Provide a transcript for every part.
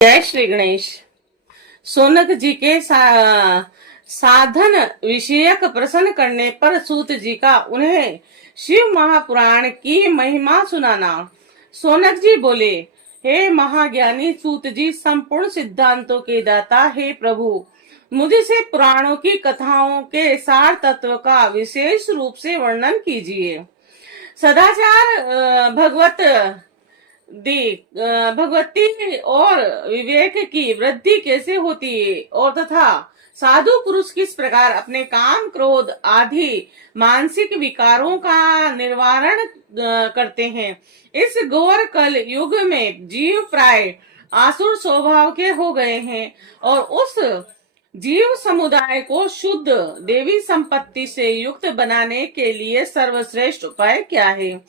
जय श्री गणेश। सोनक जी के साधन विषयक प्रश्न करने पर सूत जी का उन्हें शिव महापुराण की महिमा सुनाना। सोनक जी बोले, हे महाज्ञानी सूत जी, संपूर्ण सिद्धांतों के दाता, हे प्रभु, मुझसे पुराणों की कथाओं के सार तत्व का विशेष रूप से वर्णन कीजिए। सदाचार भगवती और विवेक की वृद्धि कैसे होती है, और तथा साधु पुरुष किस प्रकार अपने काम क्रोध आदि मानसिक विकारों का निवारण करते हैं। इस घोर कल युग में जीव प्राय आसुर स्वभाव के हो गए हैं, और उस जीव समुदाय को शुद्ध देवी संपत्ति से युक्त बनाने के लिए सर्वश्रेष्ठ उपाय क्या है।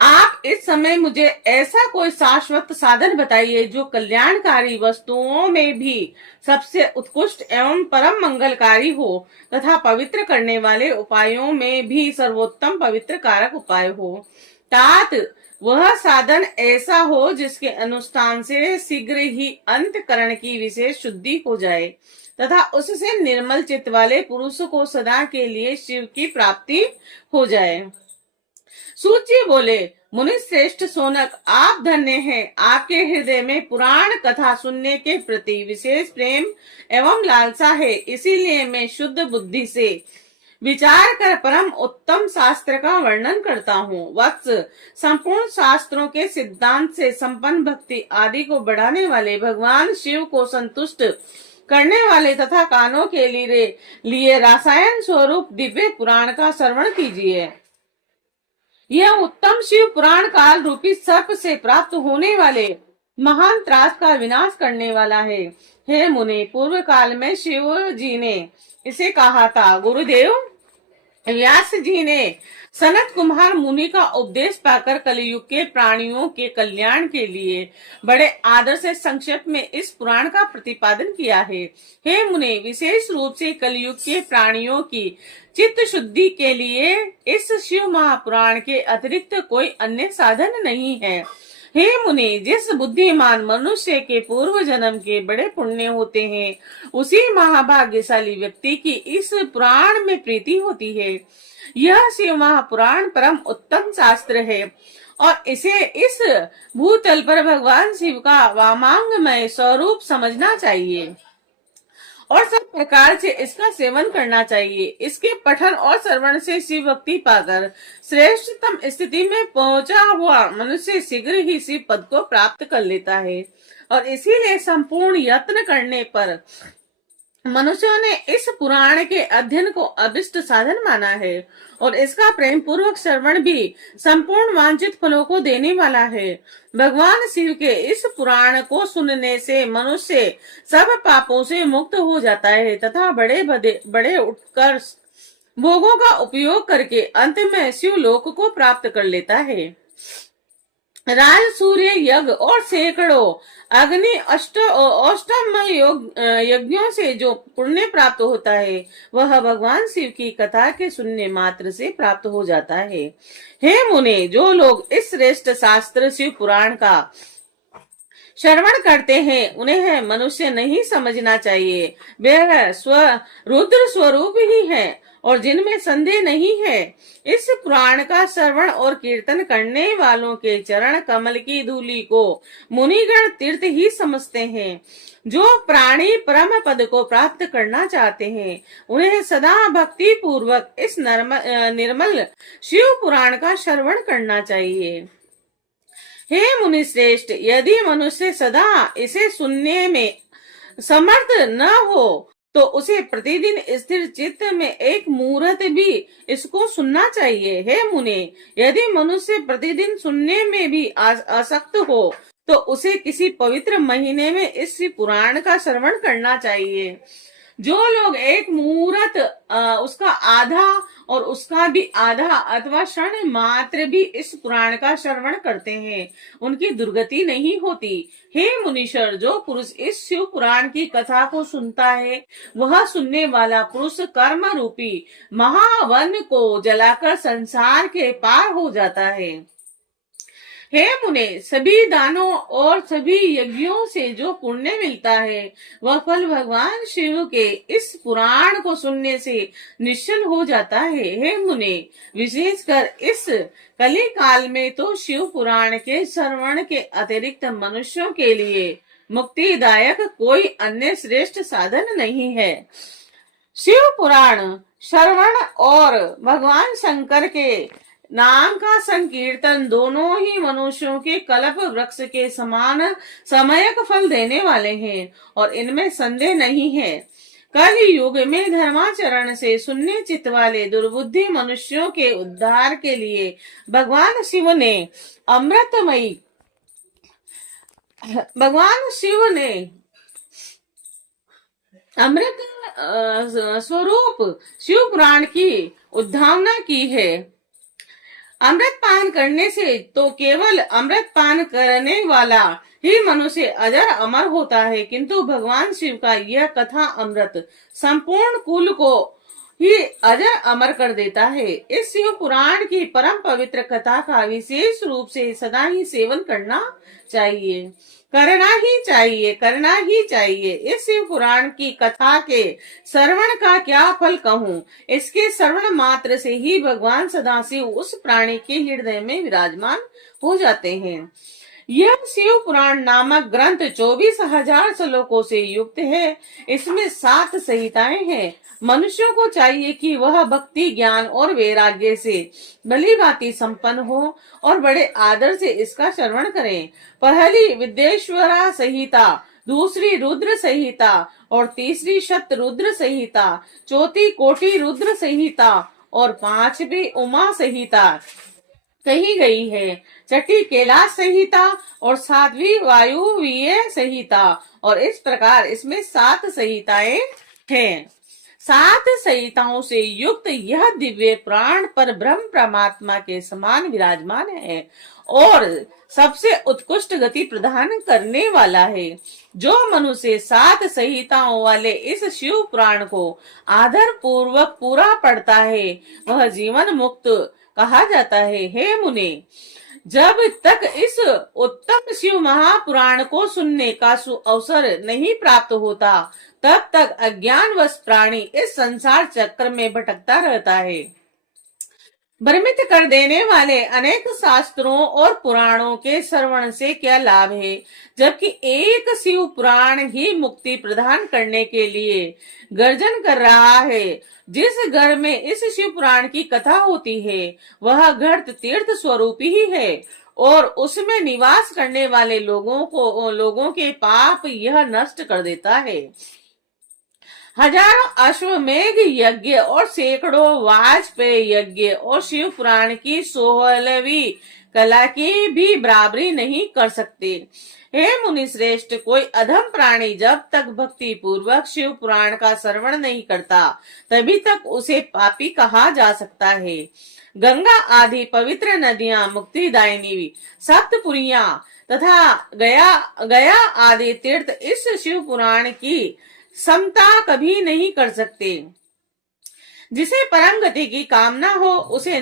आप इस समय मुझे ऐसा कोई शाश्वत साधन बताइए जो कल्याणकारी वस्तुओं में भी सबसे उत्कृष्ट एवं परम मंगलकारी हो, तथा पवित्र करने वाले उपायों में भी सर्वोत्तम पवित्र कारक उपाय हो। तात वह साधन ऐसा हो जिसके अनुष्ठान से शीघ्र ही अंतकरण की विशेष शुद्धि हो जाए, तथा उससे निर्मल चित्त वाले पुरुष को सदा के लिए शिव की प्राप्ति हो जाए। सूची बोले, मुनि श्रेष्ठ सोनक, आप धन्य हैं। आपके हृदय में पुराण कथा सुनने के प्रति विशेष प्रेम एवं लालसा है, इसीलिए मैं शुद्ध बुद्धि से विचार कर परम उत्तम शास्त्र का वर्णन करता हूँ। वत्स, संपूर्ण शास्त्रों के सिद्धांत से संपन्न भक्ति आदि को बढ़ाने वाले भगवान शिव को संतुष्ट करने वाले तथा कानों के लिए रासायन स्वरूप दिव्य पुराण का श्रवण कीजिए। यह उत्तम शिव पुराण काल रूपी सर्प से प्राप्त होने वाले महान त्रास का विनाश करने वाला है। हे मुनि, पूर्व काल में शिव जी ने इसे कहा था। गुरुदेव व्यास जी ने सनत कुमार मुनि का उपदेश पाकर कलयुग के प्राणियों के कल्याण के लिए बड़े आदर से संक्षेप में इस पुराण का प्रतिपादन किया है। हे मुनि, विशेष रूप से कलयुग के प्राणियों की चित्त शुद्धि के लिए इस शिव महापुराण के अतिरिक्त कोई अन्य साधन नहीं है। हे मुनि, जिस बुद्धिमान मनुष्य के पूर्व जन्म के बड़े पुण्य होते हैं, उसी महाभाग्यशाली व्यक्ति की इस पुराण में प्रीति होती है। यह शिव महापुराण परम उत्तम शास्त्र है, और इसे इस भूतल पर भगवान शिव का वामांगमय स्वरूप समझना चाहिए और सब प्रकार से इसका सेवन करना चाहिए। इसके पठन और श्रवण से शिव भक्ति पाकर श्रेष्ठतम स्थिति में पहुंचा हुआ मनुष्य शीघ्र ही शिव पद को प्राप्त कर लेता है, और इसीलिए संपूर्ण यत्न करने पर मनुष्यों ने इस पुराण के अध्ययन को अभिष्ट साधन माना है, और इसका प्रेम पूर्वक श्रवण भी संपूर्ण वांछित फलों को देने वाला है। भगवान शिव के इस पुराण को सुनने से मनुष्य सब पापों से मुक्त हो जाता है, तथा बड़े उत्कर्ष भोगों का उपयोग करके अंत में शिव लोक को प्राप्त कर लेता है। राज सूर्य यज्ञ और सैकड़ों अग्नि अष्टम यज्ञों से जो पुण्य प्राप्त होता है, वह भगवान शिव की कथा के सुनने मात्र से प्राप्त हो जाता है। हे मुने, जो लोग इस श्रेष्ठ शास्त्र शिव पुराण का श्रवण करते हैं, उन्हें मनुष्य नहीं समझना चाहिए। वे रुद्र स्वरूप ही है, और जिनमें संदेह नहीं है। इस पुराण का श्रवण और कीर्तन करने वालों के चरण कमल की धूलि को मुनिगण तीर्थ ही समझते हैं। जो प्राणी परम पद को प्राप्त करना चाहते हैं, उन्हें सदा भक्ति पूर्वक इस निर्मल शिव पुराण का श्रवण करना चाहिए। हे मुनि श्रेष्ठ, यदि मनुष्य सदा इसे सुनने में समर्थ न हो, तो उसे प्रतिदिन स्थिर चित्त में एक मुहूर्त भी इसको सुनना चाहिए। हे मुने, यदि मनुष्य प्रतिदिन सुनने में भी आसक्त हो, तो उसे किसी पवित्र महीने में इस पुराण का श्रवण करना चाहिए। जो लोग एक मुहूर्त उसका आधा और उसका भी आधा अथवा क्षण मात्र भी इस पुराण का श्रवण करते हैं, उनकी दुर्गति नहीं होती। हे मुनीश्वर, जो पुरुष इस शिव पुराण की कथा को सुनता है, वह सुनने वाला पुरुष कर्म रूपी महावन को जलाकर संसार के पार हो जाता है। हे मुने, सभी दानों और सभी यज्ञों से जो पुण्य मिलता है वह फल भगवान शिव के इस पुराण को सुनने से निश्चल हो जाता है। हे मुने, विशेषकर इस कली काल में तो शिव पुराण के श्रवण के अतिरिक्त मनुष्यों के लिए मुक्तिदायक कोई अन्य श्रेष्ठ साधन नहीं है। शिव पुराण श्रवण और भगवान शंकर के नाम का संकीर्तन दोनों ही मनुष्यों के कल्प वृक्ष के समान समयक फल देने वाले हैं और इनमें संदेह नहीं है। कल युग में धर्माचरण से शून्य चित्त वाले दुर्बुद्धि मनुष्यों के उद्धार के लिए भगवान शिव ने अमृत स्वरूप शिव पुराण की उद्भावना की है। अमृत पान करने से तो केवल अमृत पान करने वाला ही मनुष्य अजर अमर होता है, किंतु भगवान शिव का यह कथा अमृत संपूर्ण कुल को ही अजर अमर कर देता है। इस शिव पुराण की परम पवित्र कथा का विशेष रूप से सदा ही सेवन करना चाहिए, करना ही चाहिए। इस शिव पुराण की कथा के श्रवण का क्या फल कहूँ, इसके श्रवण मात्र से ही भगवान सदाशिव उस प्राणी के हृदय में विराजमान हो जाते हैं। यह शिव पुराण नामक ग्रंथ 24,000 श्लोकों से युक्त है। इसमें 7 संहिताएं हैं। मनुष्यों को चाहिए कि वह भक्ति, ज्ञान और वैराग्य से भली भांति संपन्न हो और बड़े आदर से इसका श्रवण करें। पहली विद्येश्वरा संहिता, दूसरी रुद्र संहिता और तीसरी शत रुद्र संहिता, चौथी कोटि रुद्र संहिता और 5वीं उमा संहिता कही गई है। छठी कैलाश संहिता और 7वीं वायुवीय संहिता, और इस प्रकार इसमें 7 संहिताएं हैं। 7 संहिताओं से युक्त यह दिव्य प्राण पर ब्रह्म परमात्मा के समान विराजमान है और सबसे उत्कृष्ट गति प्रदान करने वाला है। जो मनुष्य 7 संहिताओं वाले इस शिव पुराण को आदर पूर्वक पूरा पढ़ता है वह जीवन मुक्त कहा जाता है। हे मुने, जब तक इस उत्तम शिव महापुराण को सुनने का अवसर नहीं प्राप्त होता तब तक अज्ञानवश प्राणी इस संसार चक्र में भटकता रहता है। भ्रमित कर देने वाले अनेक शास्त्रों और पुराणों के श्रवण से क्या लाभ है, जबकि एक शिव पुराण ही मुक्ति प्रदान करने के लिए गर्जन कर रहा है। जिस घर में इस शिव पुराण की कथा होती है वह घर तीर्थ स्वरूप ही है और उसमें निवास करने वाले लोगों के पाप यह नष्ट कर देता है। हजारों अश्वमेघ यज्ञ और सैकड़ों वाजपेयी यज्ञ और शिव पुराण की 16वीं कला की भी बराबरी नहीं कर सकते। हे मुनि श्रेष्ठ, कोई अधम प्राणी जब तक भक्ति पूर्वक शिव पुराण का श्रवण नहीं करता तभी तक उसे पापी कहा जा सकता है। गंगा आदि पवित्र नदियां, मुक्तिदायिनी सप्तपुरियां तथा गया आदि तीर्थ इस शिव पुराण की समता कभी नहीं कर सकते। जिसे परम गति की कामना हो उसे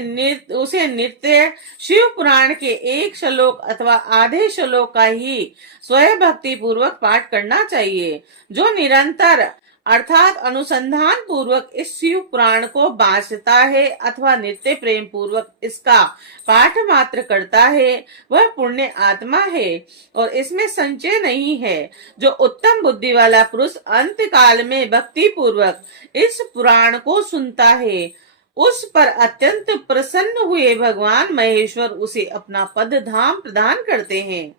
नित्य शिव पुराण के एक श्लोक अथवा आधे श्लोक का ही स्वयं भक्ति पूर्वक पाठ करना चाहिए। जो निरंतर अर्थात अनुसंधान पूर्वक इस शिव पुराण को बांचता है अथवा नित्य प्रेम पूर्वक इसका पाठ मात्र करता है वह पुण्य आत्मा है और इसमें संचय नहीं है। जो उत्तम बुद्धि वाला पुरुष अंत काल में भक्ति पूर्वक इस पुराण को सुनता है उस पर अत्यंत प्रसन्न हुए भगवान महेश्वर उसे अपना पद धाम प्रदान करते हैं।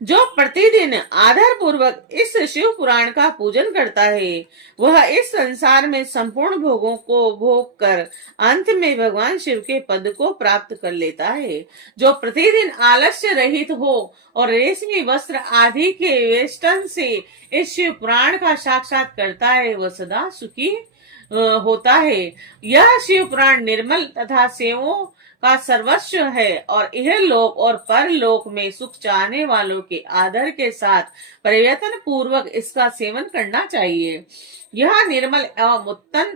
जो प्रतिदिन आदर पूर्वक इस शिव पुराण का पूजन करता है वह इस संसार में संपूर्ण भोगों को भोग कर अंत में भगवान शिव के पद को प्राप्त कर लेता है। जो प्रतिदिन आलस्य रहित हो और रेशमी वस्त्र आदि के वेष्टन से इस शिव पुराण का साक्षात करता है वह सदा सुखी होता है। यह शिव पुराण निर्मल तथा सेवों का सर्वस्व है और यह लोक और परलोक में सुख चाहने वालों के आदर के साथ प्रयत्न पूर्वक इसका सेवन करना चाहिए। यह निर्मल एवं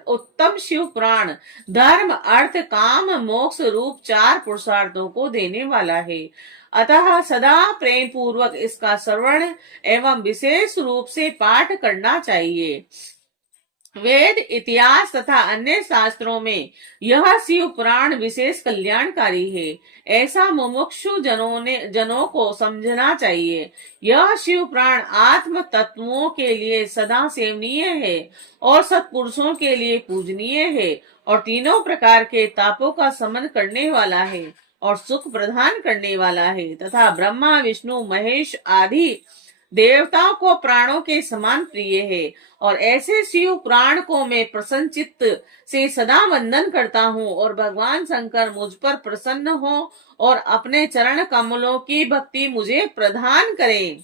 उत्तम शिव पुराण धर्म अर्थ काम मोक्ष रूप 4 पुरुषार्थों को देने वाला है। अतः सदा प्रेम पूर्वक इसका श्रवण एवं विशेष रूप से पाठ करना चाहिए। वेद इतिहास तथा अन्य शास्त्रों में यह शिव पुराण विशेष कल्याणकारी है, ऐसा मुमुक्षु जनों को समझना चाहिए। यह शिव पुराण आत्म तत्वों के लिए सदा सेवनीय है और सत्पुरुषों के लिए पूजनीय है और तीनों प्रकार के तापों का शमन करने वाला है और सुख प्रदान करने वाला है तथा ब्रह्मा विष्णु महेश आदि देवताओं को प्राणों के समान प्रिय है। और ऐसे शिव पुराण को मैं प्रसन्न चित्त से सदा वंदन करता हूँ और भगवान शंकर मुझ पर प्रसन्न हो और अपने चरण कमलों की भक्ति मुझे प्रदान करें।